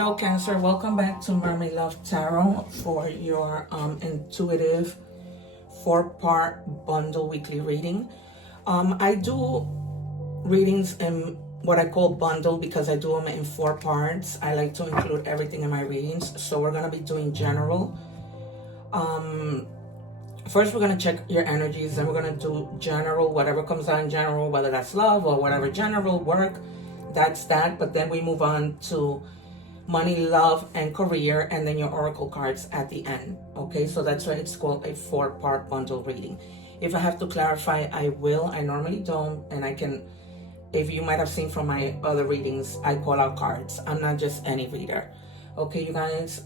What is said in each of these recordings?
Hello Cancer, welcome back to Mermaid Love Tarot for your intuitive 4-part bundle weekly reading. I do readings in what I call bundle because I do them in 4 parts. I like to include everything in my readings. So we're going to be doing general. First we're going to check your energies, then we're going to do general, whatever comes out in general, whether that's love or whatever, general work, that's that. But then we move on to money, love, and career, and then your oracle cards at the end. Okay, so that's why it's called a 4-part bundle reading. If I have to clarify, I will. I normally don't, and I can, if you might have seen from my other readings, I call out cards. I'm not just any reader. Okay, you guys.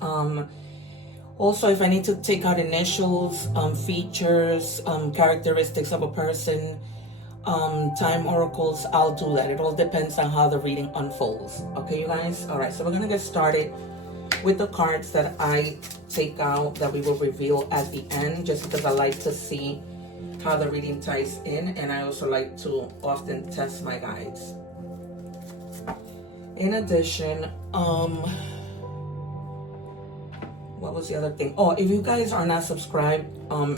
Also, if I need to take out initials, features, characteristics of a person, time oracles, I'll do that. It all depends on how the reading unfolds. Okay, you guys? All right, so we're going to get started with the cards that I take out that we will reveal at the end, just because I like to see how the reading ties in, and I also like to often test my guides. In addition, what was the other thing? Oh, if you guys are not subscribed,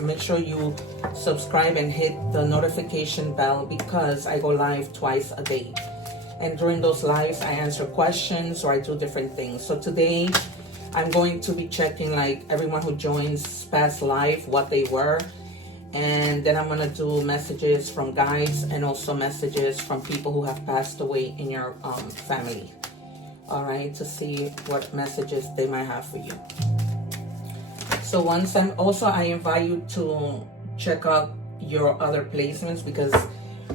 make sure you subscribe and hit the notification bell because I go live twice a day. And during those lives, I answer questions or I do different things. So today, I'm going to be checking like everyone who joins past live, what they were. And then I'm going to do messages from guides and also messages from people who have passed away in your family. All right, to see what messages they might have for you. So I invite you to check out your other placements because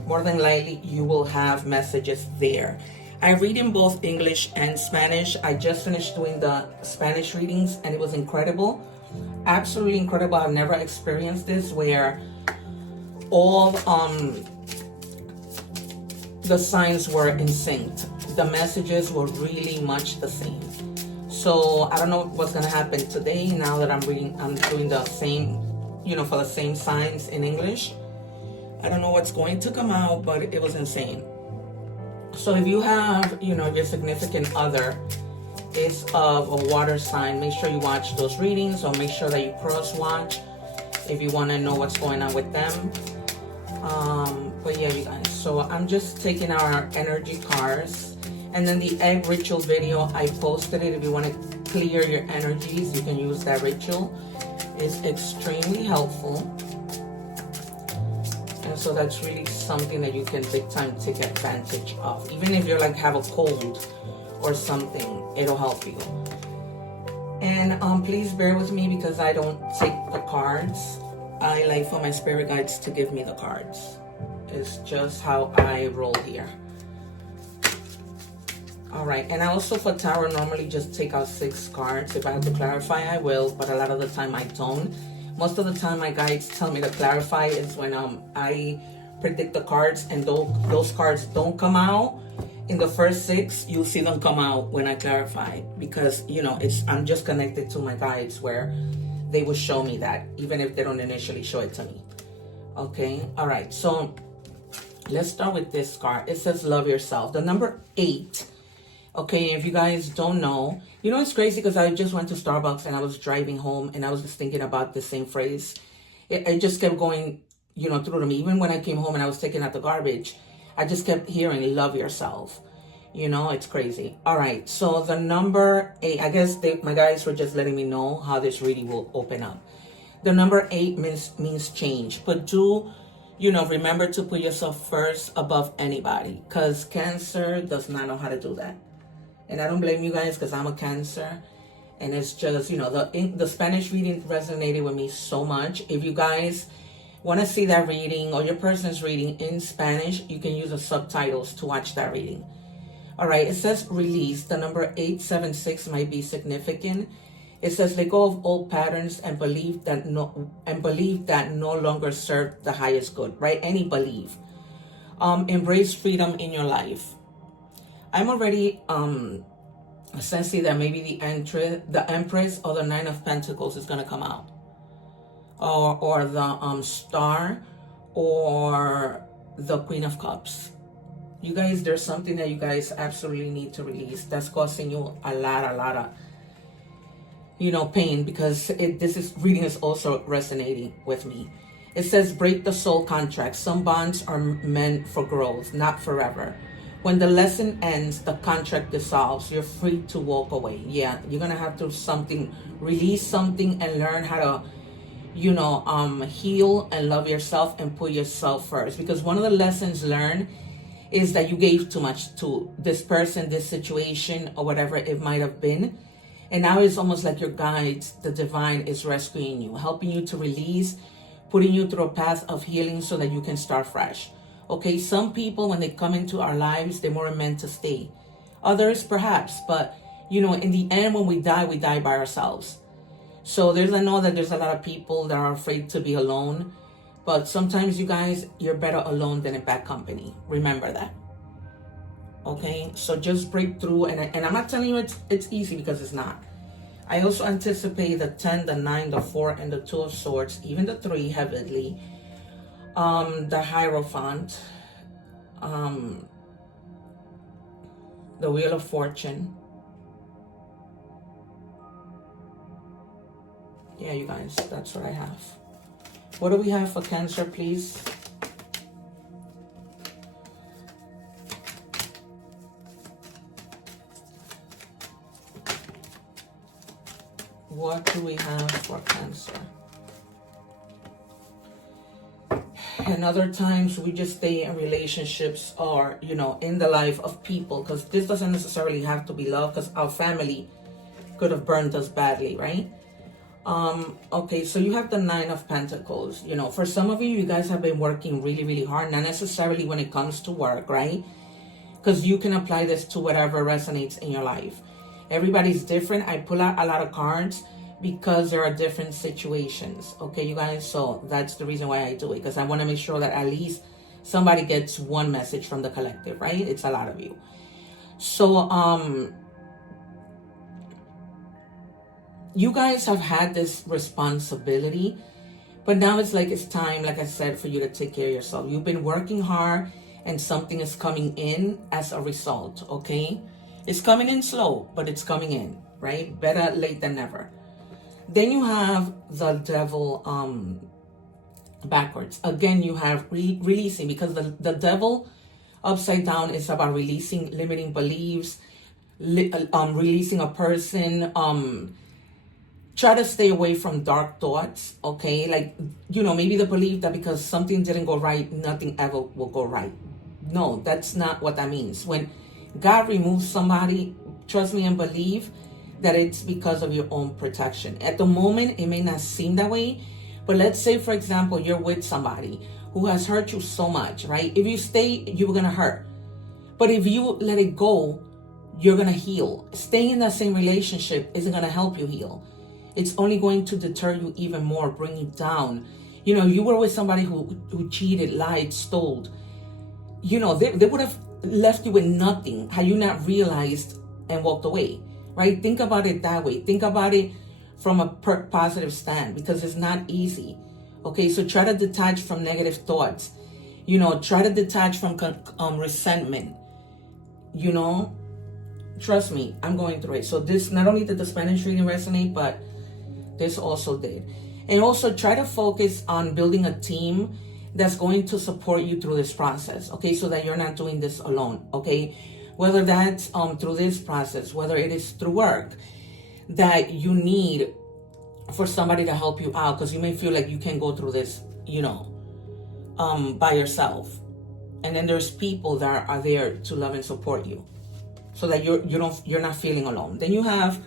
more than likely you will have messages there. I read in both English and Spanish. I just finished doing the Spanish readings and it was incredible. Absolutely incredible. I've never experienced this where all the signs were in sync. The messages were really much the same. So I don't know what's gonna happen today now that I'm doing the same, for the same signs in English. I don't know what's going to come out, but it was insane. So if you have, if your significant other is of a water sign, make sure you watch those readings or make sure that you cross-watch if you wanna know what's going on with them. But yeah, you guys, so I'm just taking our energy cards. And then the egg ritual video, I posted it. If you want to clear your energies, you can use that ritual. It's extremely helpful. And so that's really something that you can big time take advantage of. Even if you're like have a cold or something, it'll help you. And please bear with me because I don't take the cards. I like for my spirit guides to give me the cards. It's just how I roll here. All right, and I also for tarot normally just take out 6 cards. If I have to clarify, I will, but a lot of the time I don't. Most of the time my guides tell me to clarify is when I predict the cards and those cards don't come out in the first 6, you'll see them come out when I clarify because, I'm just connected to my guides where they will show me that, even if they don't initially show it to me. Okay, all right, so let's start with this card. It says love yourself. The number 8. Okay, if you guys don't know, it's crazy because I just went to Starbucks and I was driving home and I was just thinking about the same phrase. It just kept going, through to me. Even when I came home and I was taking out the garbage, I just kept hearing love yourself. It's crazy. All right, so the number 8, I guess my guys were just letting me know how this reading will open up. The number 8 means change, but remember to put yourself first above anybody because Cancer does not know how to do that. And I don't blame you guys because I'm a Cancer. And it's just, the Spanish reading resonated with me so much. If you guys want to see that reading or your person's reading in Spanish, you can use the subtitles to watch that reading. All right, it says release. The number 876 might be significant. It says let go of old patterns and believe that no longer serve the highest good, right? Any belief. Embrace freedom in your life. I'm already sensing that maybe the Empress or the 9 of Pentacles is gonna come out, or the Star, or the Queen of Cups. You guys, there's something that you guys absolutely need to release that's causing you a lot of, pain, because this is reading is also resonating with me. It says, break the soul contract. Some bonds are meant for growth, not forever. When the lesson ends, the contract dissolves. You're free to walk away. Yeah, you're going to have to release something and learn how to, heal and love yourself and put yourself first. Because one of the lessons learned is that you gave too much to this person, this situation, or whatever it might have been. And now it's almost like your guides, the divine, is rescuing you, helping you to release, putting you through a path of healing so that you can start fresh. Okay, some people, when they come into our lives, they're more meant to stay. Others, perhaps, but, in the end, when we die by ourselves. So I know that there's a lot of people that are afraid to be alone. But sometimes, you guys, you're better alone than in bad company. Remember that. Okay, so just break through. And I'm not telling you it's easy, because it's not. I also anticipate the 10, the 9, the 4, and the 2 of swords, even the 3 heavily. The Hierophant, the Wheel of Fortune. Yeah, you guys, that's what I have. What do we have for Cancer, please? What do we have for Cancer? And other times we just stay in relationships or, in the life of people, because this doesn't necessarily have to be love, because our family could have burned us badly, right? Okay, so you have the 9 of Pentacles. For some of you guys have been working really, really hard, not necessarily when it comes to work, right? Because you can apply this to whatever resonates in your life. Everybody's different. I pull out a lot of cards because there are different situations. Okay, you guys, so that's the reason why I do it, because I want to make sure that at least somebody gets one message from the collective, right? It's a lot of you. So, you guys have had this responsibility, but now it's time, like I said, for you to take care of yourself. You've been working hard and something is coming in as a result, okay? It's coming in slow, but it's coming in, right? Better late than never. Then you have the Devil backwards. Again, you have releasing, because the Devil upside down is about releasing limiting beliefs, releasing a person, try to stay away from dark thoughts, okay? Maybe the belief that because something didn't go right, nothing ever will go right. No, that's not what that means. When God removes somebody, trust me and believe that it's because of your own protection. At the moment, it may not seem that way, but let's say, for example, you're with somebody who has hurt you so much, right? If you stay, you're going to hurt. But if you let it go, you're going to heal. Staying in that same relationship isn't going to help you heal. It's only going to deter you even more, bring you down. You were with somebody who cheated, lied, stole. They would have left you with nothing had you not realized and walked away, right? Think about it that way. Think about it from a positive stand, because it's not easy. Okay, so try to detach from negative thoughts. Try to detach from resentment. Trust me, I'm going through it. So this, not only did the Spanish reading resonate, but this also did. And also try to focus on building a team that's going to support you through this process, okay? So that you're not doing this alone, okay? Whether that's through this process, whether it is through work, that you need for somebody to help you out, because you may feel like you can go through this, by yourself. And then there's people that are there to love and support you, so that you're not feeling alone. Then you have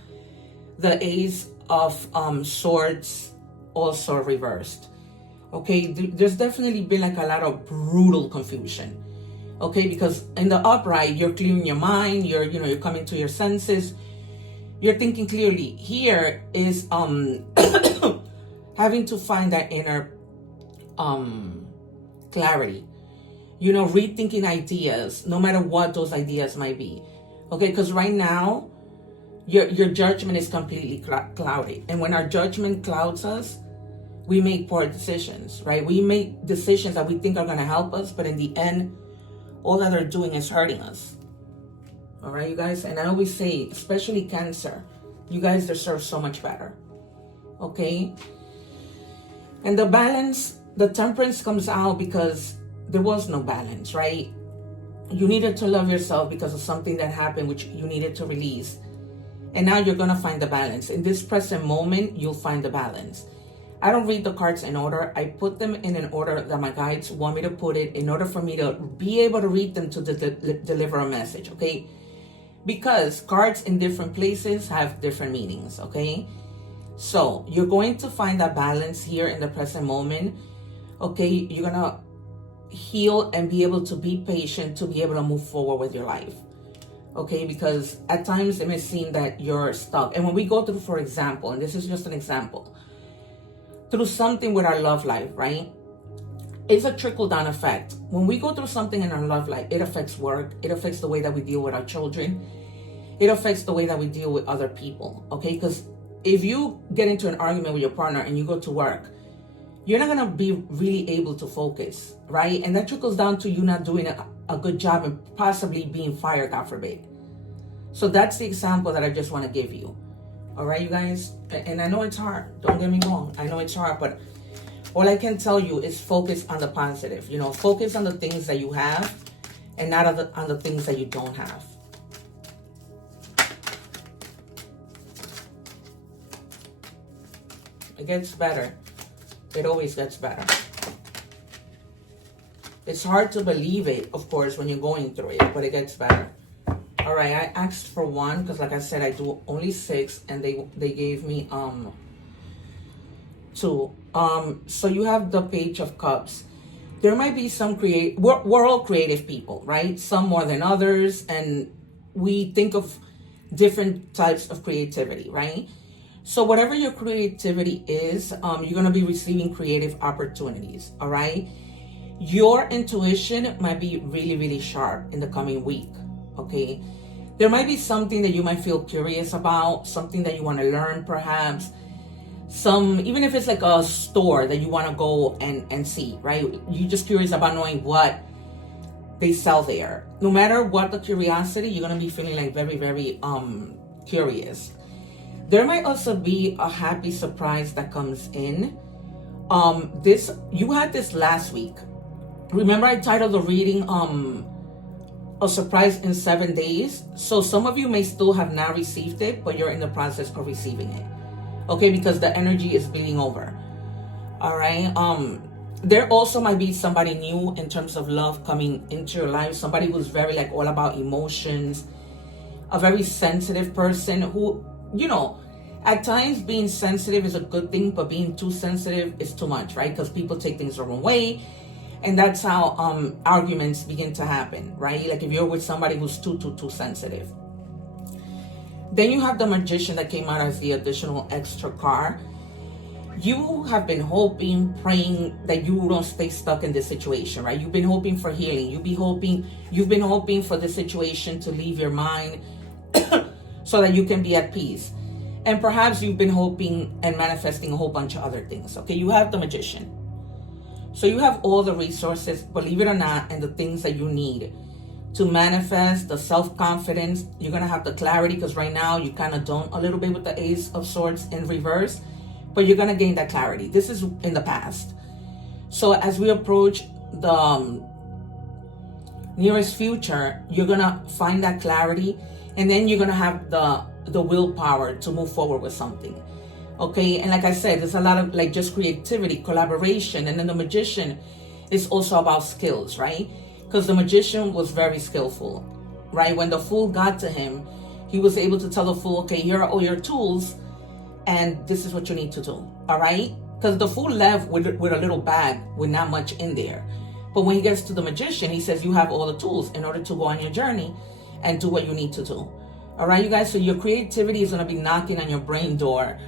the Ace of Swords, also reversed. Okay, there's definitely been a lot of brutal confusion. Okay, because in the upright, you're clearing your mind, you're coming to your senses, you're thinking clearly. Here is having to find that inner clarity. Rethinking ideas, no matter what those ideas might be. Okay, because right now, your judgment is completely clouded. And when our judgment clouds us, we make poor decisions, right? We make decisions that we think are going to help us, but in the end, all that they're doing is hurting us. All right, you guys? And I always say, especially Cancer, you guys deserve so much better. Okay? And the balance, the temperance comes out because there was no balance, right? You needed to love yourself because of something that happened which you needed to release. And now you're going to find the balance. In this present moment, you'll find the balance. I don't read the cards in order. I put them in an order that my guides want me to put it in order for me to be able to read them to deliver a message, okay? Because cards in different places have different meanings, okay? So you're going to find that balance here in the present moment, okay? You're going to heal and be able to be patient to be able to move forward with your life, okay? Because at times it may seem that you're stuck. And when we go through, for example, and this is just an example, through something with our love life, right? It's a trickle-down effect. When we go through something in our love life, it affects work. It affects the way that we deal with our children. It affects the way that we deal with other people, okay? Because if you get into an argument with your partner and you go to work, you're not going to be really able to focus, right? And that trickles down to you not doing a good job and possibly being fired, God forbid. So that's the example that I just want to give you. All right, you guys? And I know it's hard. Don't get me wrong. I know it's hard, but all I can tell you is focus on the positive. You know, focus on the things that you have and not on the things that you don't have. It gets better. It always gets better. It's hard to believe it, of course, when you're going through it, but it gets better. All right, I asked for one because, like I said, I do only 6, and they gave me 2. So you have the Page of Cups. There might be some we're all creative people, right? Some more than others, and we think of different types of creativity, right? So whatever your creativity is, you're going to be receiving creative opportunities, all right? Your intuition might be really, really sharp in the coming week, okay? There might be something that you might feel curious about, something that you want to learn perhaps, even if it's like a store that you want to go and see, right? You're just curious about knowing what they sell there. No matter what the curiosity, you're going to be feeling like very, very curious. There might also be a happy surprise that comes in. You had this last week. Remember I titled the reading A Surprise in 7 Days? So some of you may still have not received it, but you're in the process of receiving it. Okay, because the energy is bleeding over. All right. There also might be somebody new in terms of love coming into your life. Somebody who's very like all about emotions. A very sensitive person who, you know, at times being sensitive is a good thing, but being too sensitive is too much, right? Because people take things the wrong way. And that's how arguments begin to happen, right? Like if you're with somebody who's too sensitive. Then you have the Magician that came out as the additional extra card. You have been hoping, praying that you don't stay stuck in this situation, right? You've been hoping for healing. You've been hoping for the situation to leave your mind so that you can be at peace. And perhaps you've been hoping and manifesting a whole bunch of other things. Okay, you have the Magician. So you have all the resources, believe it or not, and the things that you need to manifest, the self-confidence. You're going to have the clarity because right now you kind of don't a little bit with the Ace of Swords in reverse, but you're going to gain that clarity. This is in the past. So as we approach the nearest future, you're going to find that clarity, and then you're going to have the willpower to move forward with something. Okay, and like I said, there's a lot of like just creativity, collaboration, and then the Magician is also about skills, right? Because the Magician was very skillful, right? When the Fool got to him, he was able to tell the Fool, okay, here are all your tools, and this is what you need to do, all right? Because the Fool left with a little bag with not much in there. But when he gets to the Magician, he says, you have all the tools in order to go on your journey and do what you need to do. All right, you guys, so your creativity is going to be knocking on your brain door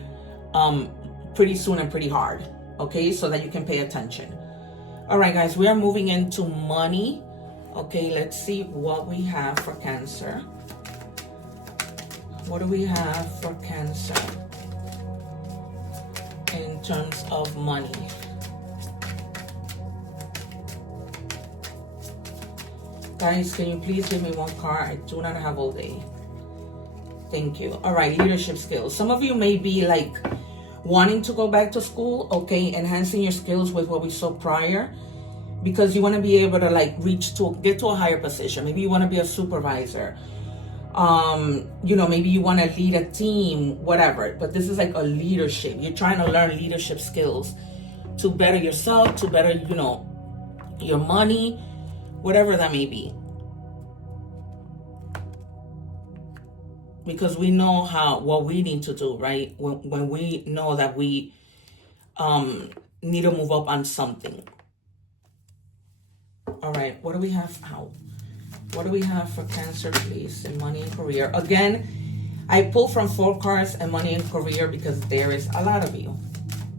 pretty soon and pretty hard, okay, so that you can pay attention. All right, guys, we are moving into money. Okay, let's see what we have for Cancer. What do we have for Cancer in terms of money? Guys, can you please give me one card? I do not have all day. Thank you. All right, leadership skills. Some of you may be like wanting to go back to school, okay, enhancing your skills with what we saw prior, because you want to be able to like get to a higher position. Maybe you want to be a supervisor. Maybe you want to lead a team, whatever. But this is like a leadership. You're trying to learn leadership skills to better yourself, to better, your money, whatever that may be. Because we know what we need to do, right? When we know that we need to move up on something. All right, what do we have out? What do we have for Cancer, please, in money and career? Again, I pull from 4 cards and money and career because there is a lot of you,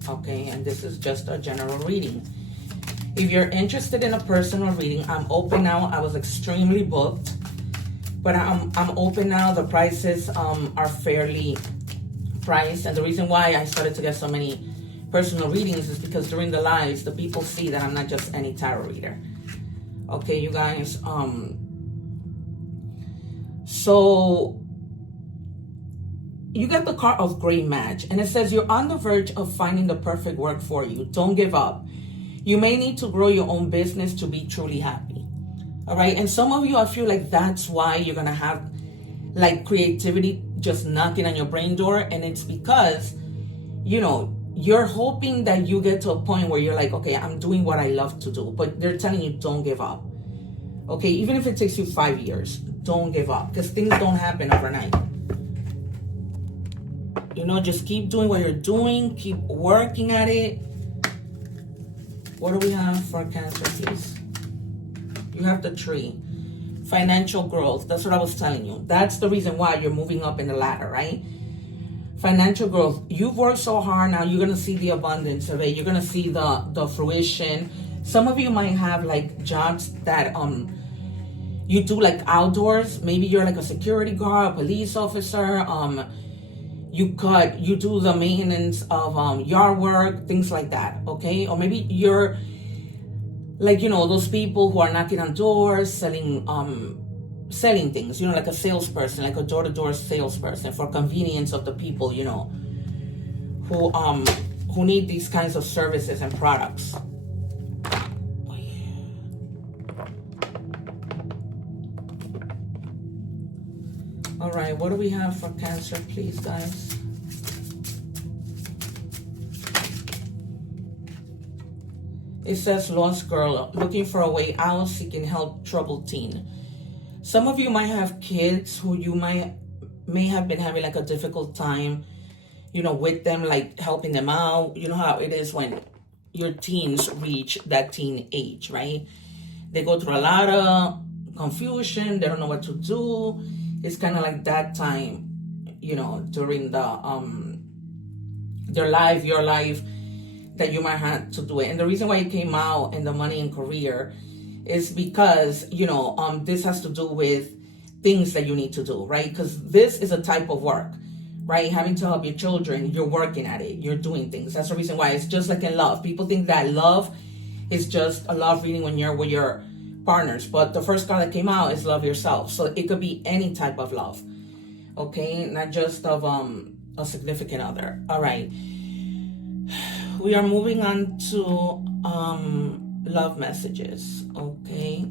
okay? And this is just a general reading. If you're interested in a personal reading, I'm open now. I was extremely booked, but I'm open now. The prices are fairly priced, and the reason why I started to get so many personal readings is because during the lives, the people see that I'm not just any tarot reader. Okay, you guys. So you got the card of great match, and it says you're on the verge of finding the perfect work for you. Don't give up. You may need to grow your own business to be truly happy. All right, and some of you, I feel like that's why you're gonna have like creativity just knocking on your brain door, and it's because you're hoping that you get to a point where you're like, okay, I'm doing what I love to do, but they're telling you don't give up. Okay, even if it takes you 5 years, don't give up, because things don't happen overnight. Just keep doing what you're doing, keep working at it. What do we have for Cancer, please? You have the Tree. Financial growth. That's what I was telling you. That's the reason why you're moving up in the ladder, right? Financial growth. You've worked so hard. Now you're going to see the abundance of it. You're going to see the fruition. Some of you might have like jobs that you do like outdoors. Maybe you're like a security guard, police officer. You do the maintenance of yard work, things like that, okay? Or maybe you're like, those people who are knocking on doors, selling things, like a salesperson, like a door-to-door salesperson for convenience of the people, who need these kinds of services and products. All right, what do we have for Cancer, please, guys? It says lost girl, looking for a way out, seeking help, troubled teen. Some of you might have kids who you may have been having like a difficult time, with them, like helping them out. You know how it is when your teens reach that teen age, right? They go through a lot of confusion. They don't know what to do. It's kind of like that time, during their life, your life, that you might have to do it. And the reason why it came out in the money and career is because, this has to do with things that you need to do, right? Because this is a type of work, right? Having to help your children, you're working at it, you're doing things. That's the reason why it's just like in love. People think that love is just a love reading when you're with your partners, but the first card that came out is love yourself. So it could be any type of love, okay? Not just of a significant other. All right. We are moving on to love messages, okay?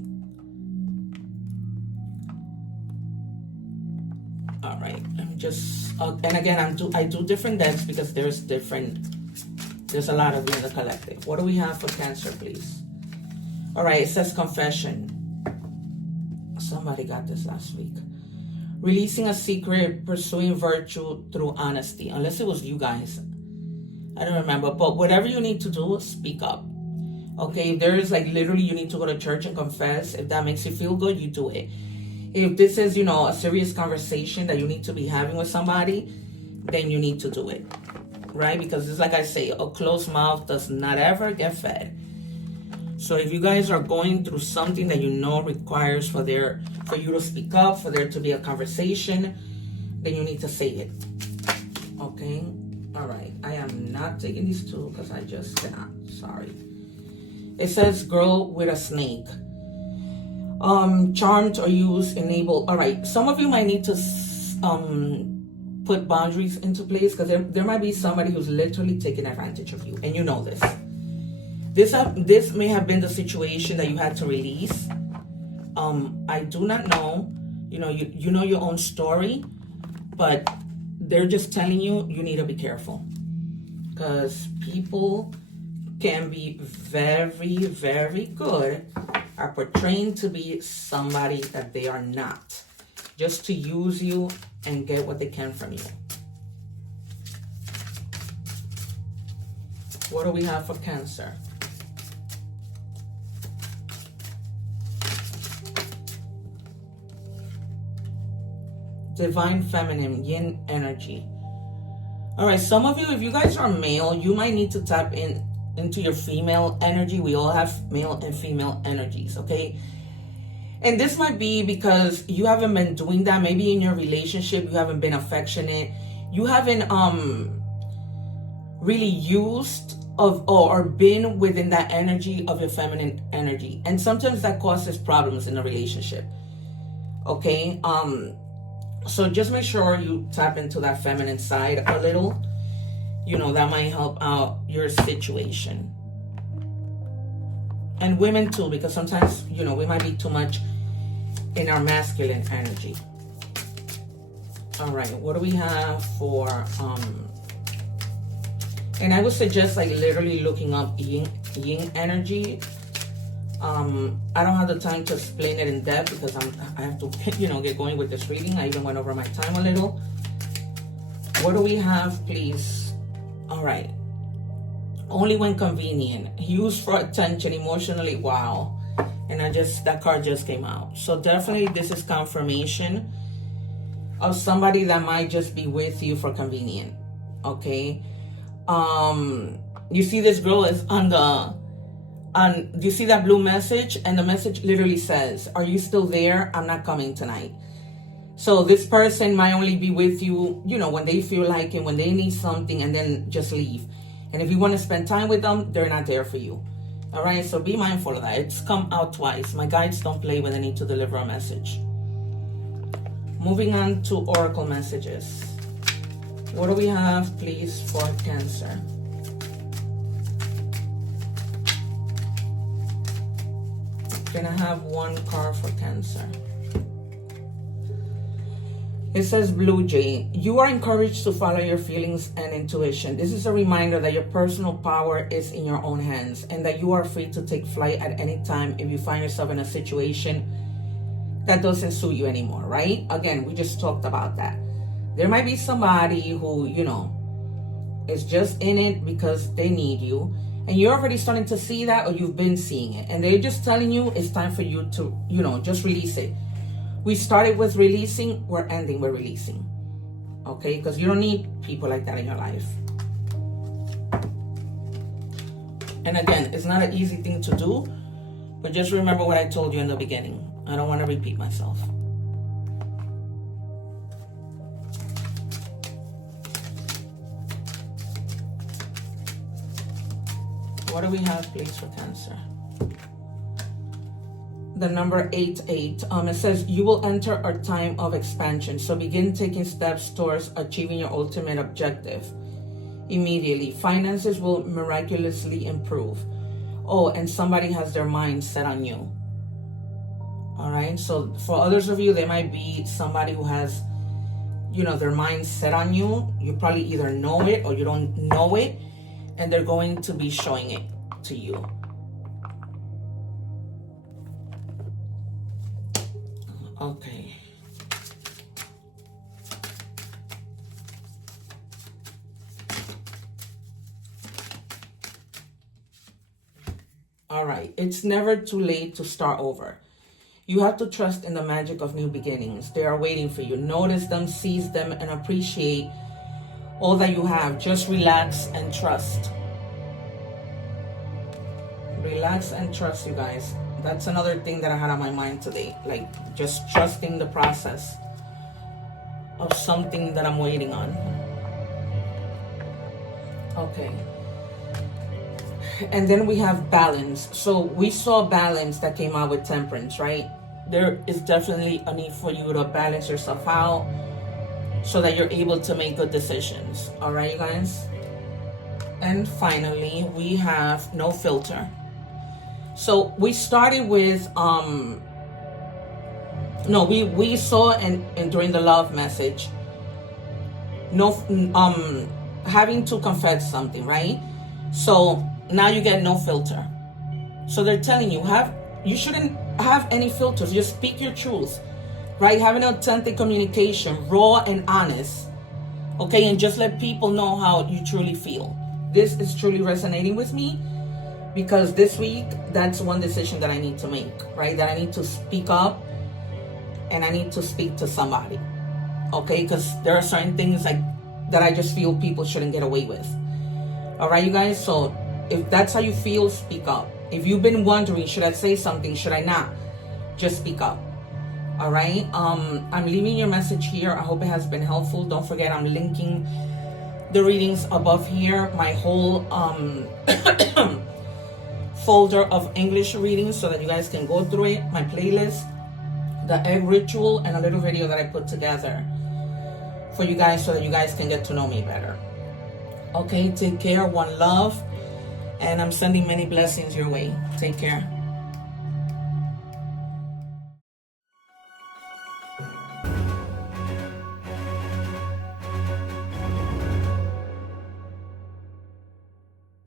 All right, let me just, and again, I do different decks because there's a lot of you in the collective. What do we have for Cancer, please? All right, it says confession. Somebody got this last week. Releasing a secret, pursuing virtue through honesty. Unless it was you guys. I don't remember, but whatever you need to do, speak up. Okay, there is like literally you need to go to church and confess. If that makes you feel good, you do it. If this is, a serious conversation that you need to be having with somebody, then you need to do it, right? Because it's like I say, a closed mouth does not ever get fed. So if you guys are going through something that requires for you to speak up, for there to be a conversation, then you need to say it. Okay? All right. I am not taking these two because I just cannot. Sorry. It says girl with a snake. Charmed or used, enable. All right, some of you might need to put boundaries into place, because there might be somebody who's literally taking advantage of you, and you know this. This may have been the situation that you had to release. I do not know. You know your own story, but they're just telling you need to be careful, because people can be very, very good at portraying to be somebody that they are not, just to use you and get what they can from you. What do we have for Cancer? Divine feminine, yin energy. All right, some of you, if you guys are male, you might need to tap into your female energy. We all have male and female energies, okay? And this might be because you haven't been doing that. Maybe in your relationship, you haven't been affectionate. You haven't really used or been within that energy of your feminine energy. And sometimes that causes problems in a relationship, okay? So just make sure you tap into that feminine side a little. That might help out your situation. And women too, because sometimes, we might be too much in our masculine energy. All right, what do we have for, and I would suggest literally looking up yin energy. I don't have the time to explain it in depth, because I have to, get going with this reading. I even went over my time a little. What do we have, please? All right. Only when convenient. Used for attention emotionally. Wow. And that card just came out. So definitely this is confirmation of somebody that might just be with you for convenient. Okay. You see this girl is do you see that blue message? And the message literally says, are you still there? I'm not coming tonight. So this person might only be with you, when they feel like it, when they need something, and then just leave. And if you want to spend time with them, they're not there for you. All right, so be mindful of that. It's come out twice. My guides don't play when they need to deliver a message. Moving on to oracle messages. What do we have, please, for Cancer? Can I have one card for Cancer? It says Blue Jay. You are encouraged to follow your feelings and intuition. This is a reminder that your personal power is in your own hands, and that you are free to take flight at any time if you find yourself in a situation that doesn't suit you anymore, right? Again, we just talked about that. There might be somebody who, is just in it because they need you, and you're already starting to see that, or you've been seeing it, and they're just telling you it's time for you to, just release it. We started with releasing, we're ending with releasing. Okay? Because you don't need people like that in your life. And again, it's not an easy thing to do, but just remember what I told you in the beginning. I don't want to repeat myself. What do we have, please, for Cancer? The number 88. It says, you will enter a time of expansion. So begin taking steps towards achieving your ultimate objective immediately. Finances will miraculously improve. Oh, and somebody has their mind set on you. All right. So for others of you, there might be somebody who has, their mind set on you. You probably either know it or you don't know it, and they're going to be showing it to you. Okay. All right. It's never too late to start over. You have to trust in the magic of new beginnings. They are waiting for you. Notice them, seize them, and appreciate all that you have. Just relax and trust. Relax and trust, you guys. That's another thing that I had on my mind today. Just trusting the process of something that I'm waiting on. Okay. And then we have balance. So we saw balance that came out with temperance, right? there is definitely a need for you to balance yourself out so that you're able to make good decisions. All right, you guys? And finally, we have no filter. So we started with, we saw and during the love message, having to confess something, right? So now you get no filter. So they're telling you, you shouldn't have any filters. Just speak your truth, right? Have an authentic communication, raw and honest, okay? And just let people know how you truly feel. This is truly resonating with me because this week, that's one decision that I need to make, right? That I need to speak up and I need to speak to somebody, okay? Because there are certain things like that I just feel people shouldn't get away with. All right, you guys? So if that's how you feel, speak up. If you've been wondering, should I say something? Should I not? Just speak up. All right? I'm leaving your message here. I hope it has been helpful. Don't forget, I'm linking the readings above here. My whole folder of English readings so that you guys can go through it. My playlist, the egg ritual, and a little video that I put together for you guys so that you guys can get to know me better. Okay, take care. One love. And I'm sending many blessings your way. Take care.